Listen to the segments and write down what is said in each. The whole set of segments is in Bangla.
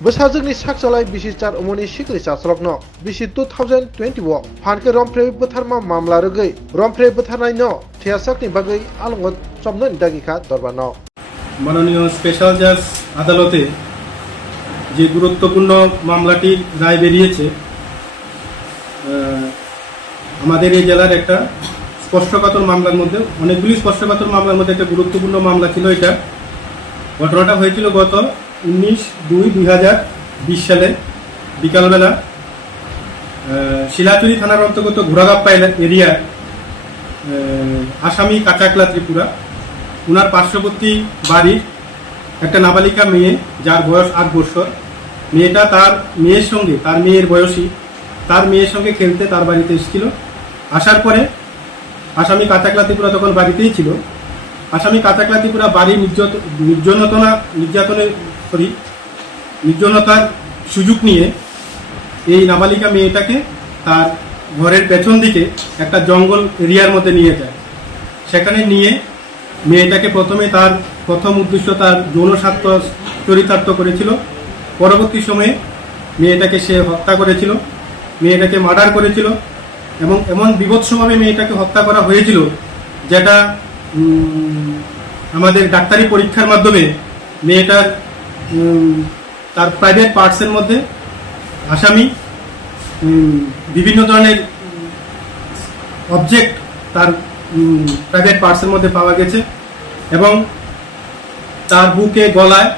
Besajikni saksalai bisi char umoni sikli chaslokno bisi 2020 phanke romprei butharma mamla rogei romprei butharnai no thiasakni bagai alongo chomno dagikha dorbano মাননীয় স্পেশাল জাজ আদালতে যে গুরুত্বপূর্ণ মামলাটি রায় বেরিয়েছে আমাদের এই জেলার একটা স্পষ্টকাতর মামলার মধ্যে অনেকগুলি স্পষ্টকাতর মামলার মধ্যে একটা গুরুত্বপূর্ণ মামলা ছিল। এটা ঘটনাটা হয়েছিল গত 19/2/2020 সালে বিকালবেলা শিলাচুরি থানার অন্তর্গত ঘোড়াগাপ্পা এরিয়া আসামি কাচাকলা ত্রিপুরা উনার পার্শ্ববর্তী বাড়ির একটা নাবালিকা মেয়ে যার বয়স 8 বছর। মেয়েটা তার মেয়ের বয়সী তার মেয়ের সঙ্গে খেলতে তার বাড়িতে এসেছিল। আসার পরে আসামি কাচাকলা ত্রিপুরা তখন বাড়িতেই ছিল। আসামি কাচাকলা ত্রিপুরা বাড়ির নির্জনতার সুযোগ নিয়ে এই নাবালিকা মেয়েটাকে তার ঘরের পেছন দিকে একটা জঙ্গল এরিয়ার মধ্যে নিয়ে যায়। সেখানে নিয়ে মেয়েটাকে প্রথমে তার প্রথম উদ্দেশ্য তার যৌন স্বার্থ চরিতার্থ করেছিল। পরবর্তী সময়ে মেয়েটাকে সে হত্যা করেছিল, মেয়েটাকে মার্ডার করেছিল এবং এমন বিভৎসভাবে মেয়েটাকে হত্যা করা হয়েছিল যেটা আমাদের ডাক্তারি পরীক্ষার মাধ্যমে মেয়েটার তার প্রাইভেট পার্টসের মধ্যে আসামি বিভিন্ন ধরনের অবজেক্ট তার প্রাইভেট পার্টসের মধ্যে পাওয়া গেছে এবং তার বুকে গলায়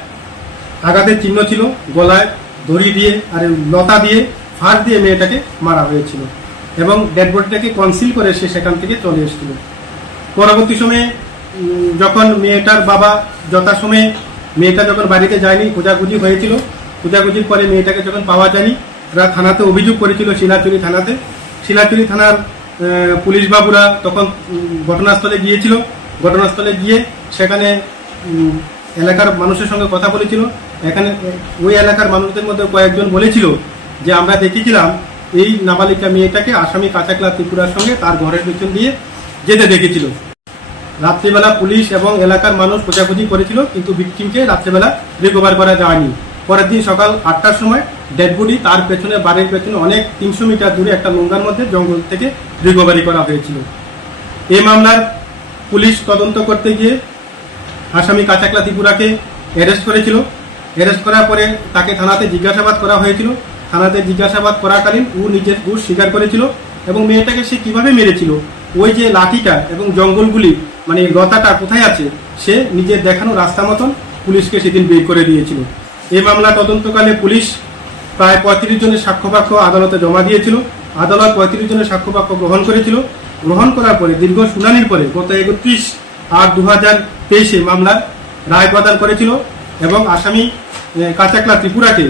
আঘাতের চিহ্ন ছিল। গলায় দড়ি দিয়ে আর লতা দিয়ে ফাঁস দিয়ে মেয়েটাকে মারা হয়েছিল এবং ডেড বডিটাকে কনসিল করে সে সেখান থেকে চলে এসেছিল। পরবর্তী সময়ে যখন মেয়েটার বাবা যথাসময়ে মেয়েটা যখন বাড়িতে যায়নি, খোঁজাখুঁজি হয়েছিল, খোঁজাখুঁজির পরে মেয়েটাকে যখন পাওয়া যায়নি তারা থানাতে অভিযোগ করেছিল শিলাচুরি থানাতে। শিলাচুরি থানার পুলিশ বাবুরা তখন ঘটনাস্থলে গিয়েছিল। ঘটনাস্থলে গিয়ে সেখানে এলাকার মানুষের সঙ্গে কথা বলেছিল। এখানে ওই এলাকার মানুষদের মধ্যে কয়েকজন বলেছিল যে আমরা দেখেছিলাম এই নাবালিকা মেয়েটাকে আসামি কাচাকলা ত্রিপুরার সঙ্গে তার ঘরের পেছন দিয়ে যেতে দেখেছিল। রাত্রিবেলা পুলিশ এবং এলাকার মানুষ খোঁজাখুঁজি করেছিল কিন্তু ভিকটিমকে রাত্রিবেলা রিকভার করা যায়নি। পরের দিন সকাল 8টার সময় ডেড বডি তার পেছনে বাড়ির পেছনে অনেক 300 মিটার দূরে একটা নোংরার মধ্যে জঙ্গল থেকে রিকভারি করা হয়েছিল। এই মামলার পুলিশ তদন্ত করতে গিয়ে আসামি কাচাকলা ত্রিপুরাকে অ্যারেস্ট করেছিল। অ্যারেস্ট করার পরে তাকে থানাতে জিজ্ঞাসাবাদ করা হয়েছিল। থানাতে জিজ্ঞাসাবাদ করাকালীন ও নিজের দোষ স্বীকার করেছিল এবং মেয়েটাকে সে কিভাবে মেরেছিল, ওই যে লাঠিটা এবং জঙ্গলগুলি মানে লতাটা কোথায় আছে সে নিজের দেখানো রাস্তা মতন পুলিশকে সেদিন বের করে দিয়েছিল। এই মামলা তদন্তকালে পুলিশ প্রায় 35 জনের সাক্ষ্যবাক্য আদালতে জমা দিয়েছিল। আদালত 35 জনের সাক্ষ্যবাক্য গ্রহণ করেছিল। গ্রহণ করার পরে দীর্ঘ শুনানির পরে গত 31/8/2023 মামলার রায় প্রদান করেছিল এবং আসামি কাচাকলা ত্রিপুরাকে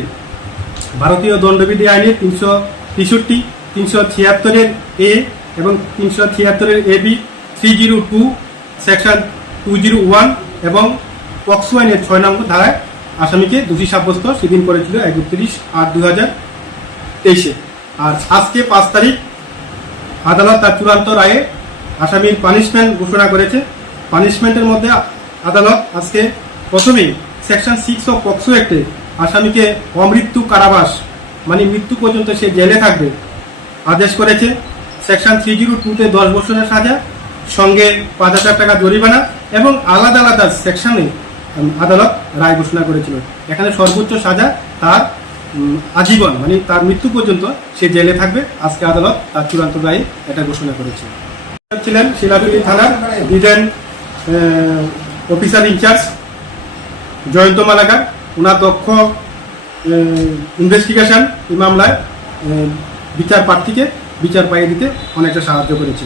ভারতীয় দণ্ডবিধি আইনের 363, 376 এ এবং 376 AB, 302 সেকশন 201 এবং পক্সো আইনের 6 নম্বর ধারায় আসামিকে দোষী সাব্যস্ত সেদিন করেছিল 31/8/2023। আর আজকে 5 তারিখ আদালত তার চূড়ান্ত রায়ে আসামির পানিশমেন্ট ঘোষণা করেছে। পানিশমেন্টের মধ্যে আদালত আজকে প্রথমেই সেকশন 6 অফ পক্সো অ্যাক্টে আসামিকে অমৃত্যু কারাবাস মানে মৃত্যু পর্যন্ত সে জেলে থাকবে আদেশ করেছে। সেকশন 302-তে 10 বছরের সাজা সঙ্গে 5,000 টাকা জরিমানা এবং আলাদা আলাদা সেকশনে আদালত রায় ঘোষণা করেছিল। এখানে সর্বোচ্চ সাজা তার আজীবন মানে তার মৃত্যু পর্যন্ত সে জেলে থাকবে। আজকে আদালত তার চূড়ান্ত রায়ে এটা ঘোষণা করেছে। ছিলেন শিলাচুরি থানার division officer incharge Jayanta Malakar. ওনার দক্ষ ইনভেস্টিগেশন এই মামলায় বিচার প্রার্থীকে বিচার পাইয়ে দিতে অনেকটা সাহায্য করেছে।